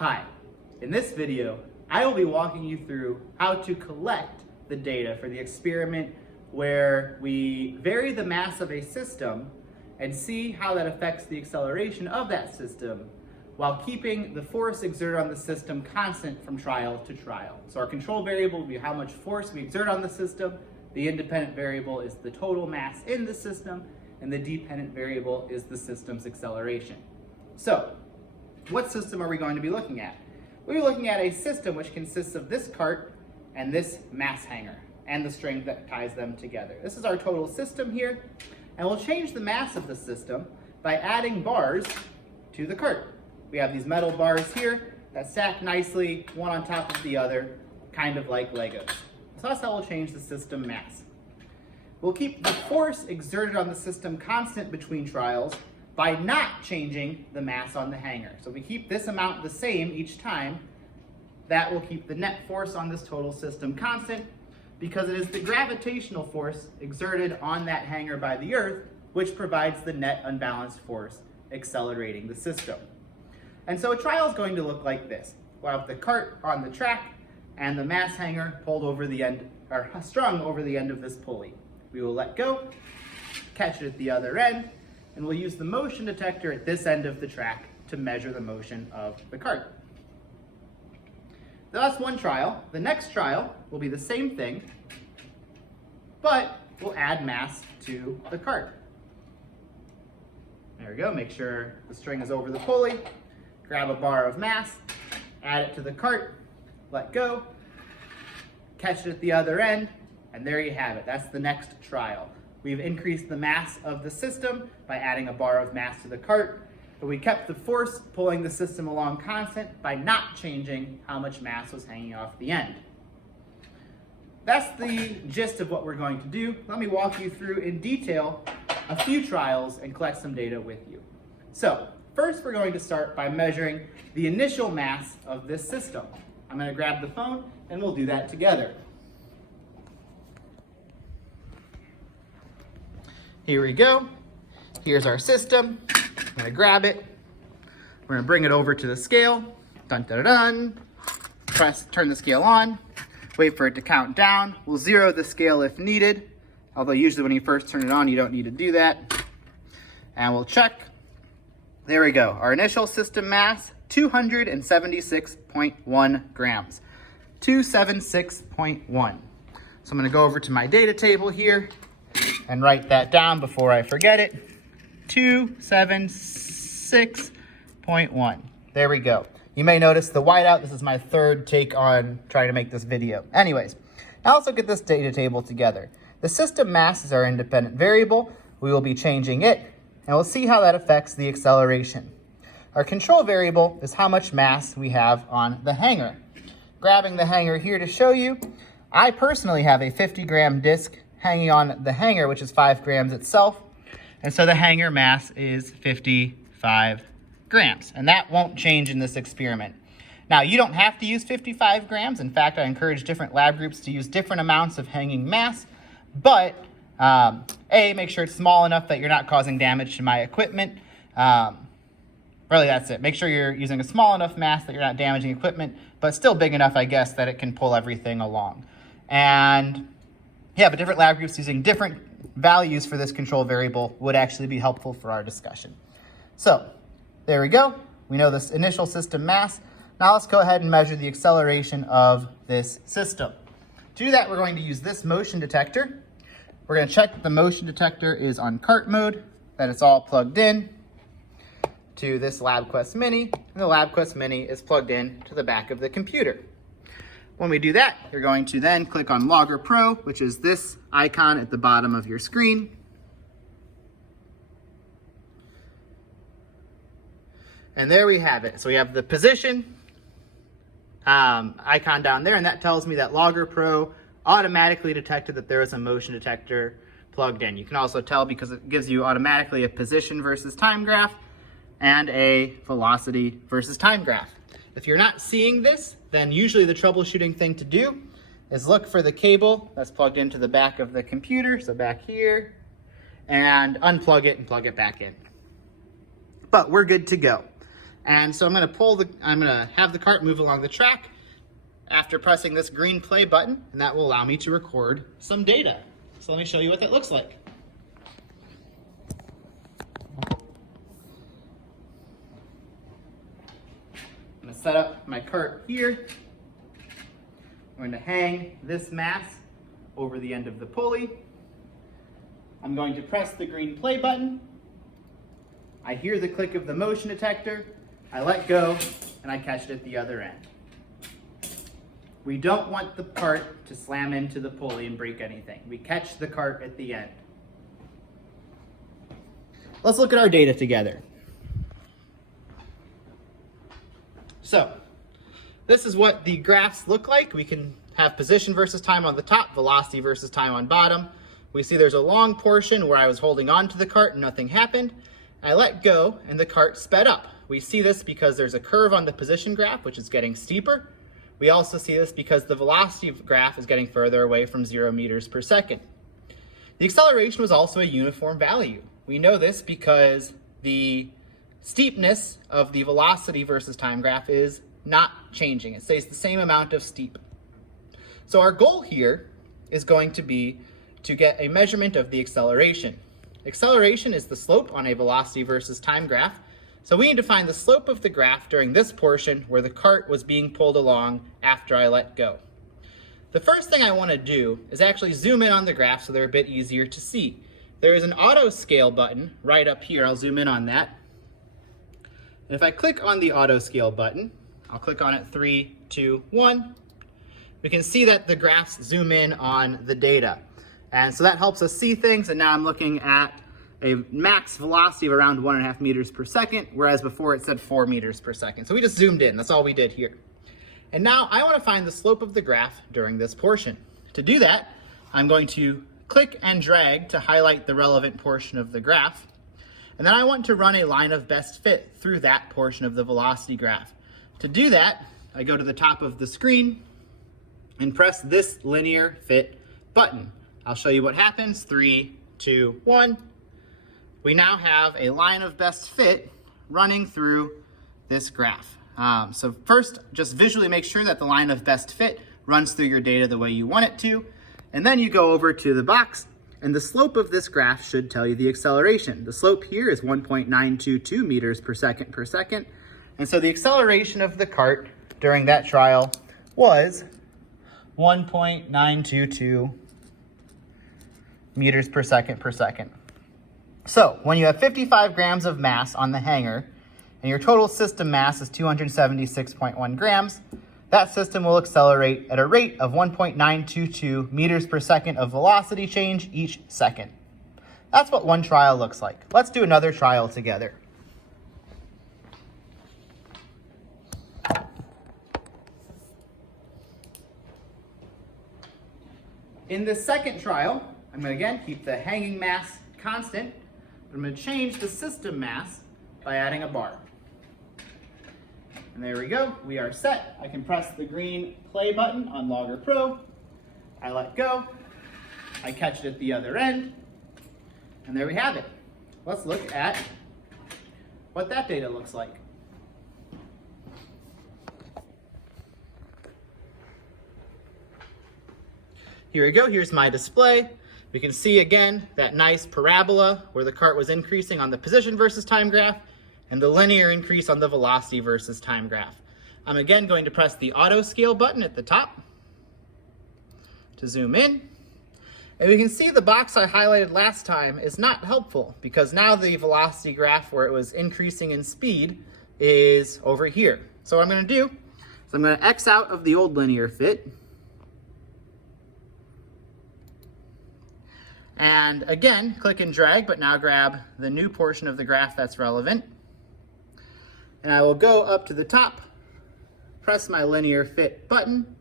Hi, in this video, I will be walking you through how to collect the data for the experiment where we vary the mass of a system and see how that affects the acceleration of that system while keeping the force exerted on the system constant from trial to trial. So our control variable will be how much force we exert on the system, the independent variable is the total mass in the system, and the dependent variable is the system's acceleration. So, what system are we going to be looking at? We're looking at a system which consists of this cart and this mass hanger and the string that ties them together. This is our total system here, and we'll change the mass of the system by adding bars to the cart. We have these metal bars here that stack nicely, one on top of the other, kind of like Legos. So that's how we'll change the system mass. We'll keep the force exerted on the system constant between trials by not changing the mass on the hanger. So if we keep this amount the same each time, that will keep the net force on this total system constant because it is the gravitational force exerted on that hanger by the Earth which provides the net unbalanced force accelerating the system. And so a trial is going to look like this. We'll have the cart on the track and the mass hanger pulled over the end, or strung over the end of this pulley. We will let go, catch it at the other end, and we'll use the motion detector at this end of the track to measure the motion of the cart. That's one trial. The next trial will be the same thing, but we'll add mass to the cart. There we go, make sure the string is over the pulley, grab a bar of mass, add it to the cart, let go, catch it at the other end, and there you have it. That's the next trial. We've increased the mass of the system by adding a bar of mass to the cart, but we kept the force pulling the system along constant by not changing how much mass was hanging off the end. That's the gist of what we're going to do. Let me walk you through in detail a few trials and collect some data with you. So, first we're going to start by measuring the initial mass of this system. I'm going to grab the phone and we'll do that together. Here we go. Here's our system. I'm going to grab it. We're going to bring it over to the scale. Dun, dun, dun, dun. Turn the scale on. Wait for it to count down. We'll zero the scale if needed. Although usually when you first turn it on, you don't need to do that. And we'll check. There we go. Our initial system mass, 276.1 grams. 276.1. So I'm going to go over to my data table here and write that down before I forget it. 276.1. There we go. You may notice the whiteout. This is my third take on trying to make this video. Anyways, now let's look at this data table together. The system mass is our independent variable. We will be changing it, and we'll see how that affects the acceleration. Our control variable is how much mass we have on the hanger. Grabbing the hanger here to show you, I personally have a 50-gram disc hanging on the hanger, which is 5 grams itself. And so the hanger mass is 55 grams. And that won't change in this experiment. Now, you don't have to use 55 grams. In fact, I encourage different lab groups to use different amounts of hanging mass. But, A, make sure it's small enough that you're not causing damage to my equipment. Really, that's it. Make sure you're using a small enough mass that you're not damaging equipment, but still big enough, I guess, that it can pull everything along. And yeah, but different lab groups using different values for this control variable would actually be helpful for our discussion. So there we go. We know this initial system mass. Now let's go ahead and measure the acceleration of this system. To do that, we're going to use this motion detector. We're going to check that the motion detector is on cart mode, that it's all plugged in to this LabQuest Mini, and the LabQuest Mini is plugged in to the back of the computer. When we do that, you're going to then click on Logger Pro, which is this icon at the bottom of your screen. And there we have it. So we have the position icon down there, and that tells me that Logger Pro automatically detected that there is a motion detector plugged in. You can also tell because it gives you automatically a position versus time graph and a velocity versus time graph. If you're not seeing this, then usually the troubleshooting thing to do is look for the cable that's plugged into the back of the computer, so back here, and unplug it and plug it back in. But we're good to go. And so I'm gonna have the cart move along the track after pressing this green play button, and that will allow me to record some data. So let me show you what that looks like. I'm gonna set up my cart here. I'm going to hang this mass over the end of the pulley. I'm going to press the green play button. I hear the click of the motion detector. I let go, and I catch it at the other end. We don't want the cart to slam into the pulley and break anything. We catch the cart at the end. Let's look at our data together. So, this is what the graphs look like. We can have position versus time on the top, velocity versus time on bottom. We see there's a long portion where I was holding on to the cart and nothing happened. I let go and the cart sped up. We see this because there's a curve on the position graph, which is getting steeper. We also see this because the velocity graph is getting further away from 0 meters per second. The acceleration was also a uniform value. We know this because the steepness of the velocity versus time graph is not changing. It stays the same amount of steep. So our goal here is going to be to get a measurement of the acceleration. Acceleration is the slope on a velocity versus time graph. So we need to find the slope of the graph during this portion where the cart was being pulled along after I let go. The first thing I want to do is actually zoom in on the graph so they're a bit easier to see. There is an auto scale button right up here. I'll zoom in on that. And if I click on the auto scale button, I'll click on it 3, 2, 1. We can see that the graphs zoom in on the data. And so that helps us see things. And now I'm looking at a max velocity of around 1.5 meters per second, whereas before it said 4 meters per second. So we just zoomed in. That's all we did here. And now I want to find the slope of the graph during this portion. To do that, I'm going to click and drag to highlight the relevant portion of the graph. And then I want to run a line of best fit through that portion of the velocity graph. To do that, I go to the top of the screen and press this linear fit button. I'll show you what happens. 3, 2, 1. We now have a line of best fit running through this graph. So first, just visually make sure that the line of best fit runs through your data the way you want it to. And then you go over to the box, and the slope of this graph should tell you the acceleration. The slope here is 1.922 meters per second. And so the acceleration of the cart during that trial was 1.922 meters per second. So when you have 55 grams of mass on the hanger and your total system mass is 276.1 grams, that system will accelerate at a rate of 1.922 meters per second of velocity change each second. That's what one trial looks like. Let's do another trial together. In this second trial, I'm going to again keep the hanging mass constant, but I'm going to change the system mass by adding a bar. And there we go, we are set. I can press the green play button on Logger Pro. I let go, I catch it at the other end, and there we have it. Let's look at what that data looks like. Here we go, here's my display. We can see again that nice parabola where the cart was increasing on the position versus time graph and the linear increase on the velocity versus time graph. I'm again going to press the auto scale button at the top to zoom in. And we can see the box I highlighted last time is not helpful because now the velocity graph where it was increasing in speed is over here. So what I'm going to do is I'm going to X out of the old linear fit. And again, click and drag, but now grab the new portion of the graph that's relevant. And I will go up to the top, press my linear fit button,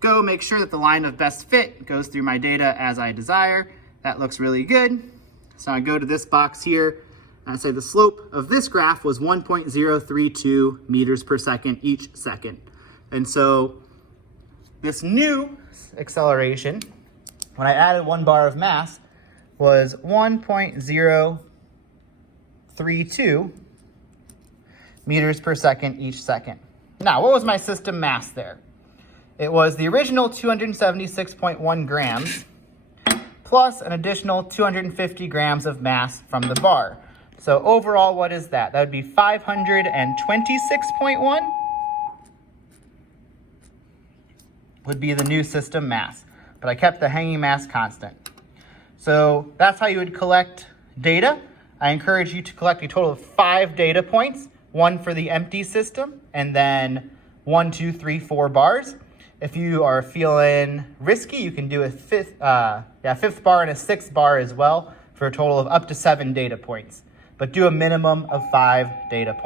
go make sure that the line of best fit goes through my data as I desire. That looks really good. So I go to this box here, and I say the slope of this graph was 1.032 meters per second each second. And so this new acceleration, when I added 1 bar of mass, was 1.032 meters per second each second. Now, what was my system mass there? It was the original 276.1 grams plus an additional 250 grams of mass from the bar. So overall, what is that? That would be 526.1 would be the new system mass, but I kept the hanging mass constant. So that's how you would collect data. I encourage you to collect a total of 5 data points, 1 for the empty system, and then 1, 2, 3, 4 bars. If you are feeling risky, you can do a fifth bar and a 6th bar as well for a total of up to 7 data points. But do a minimum of 5 data points.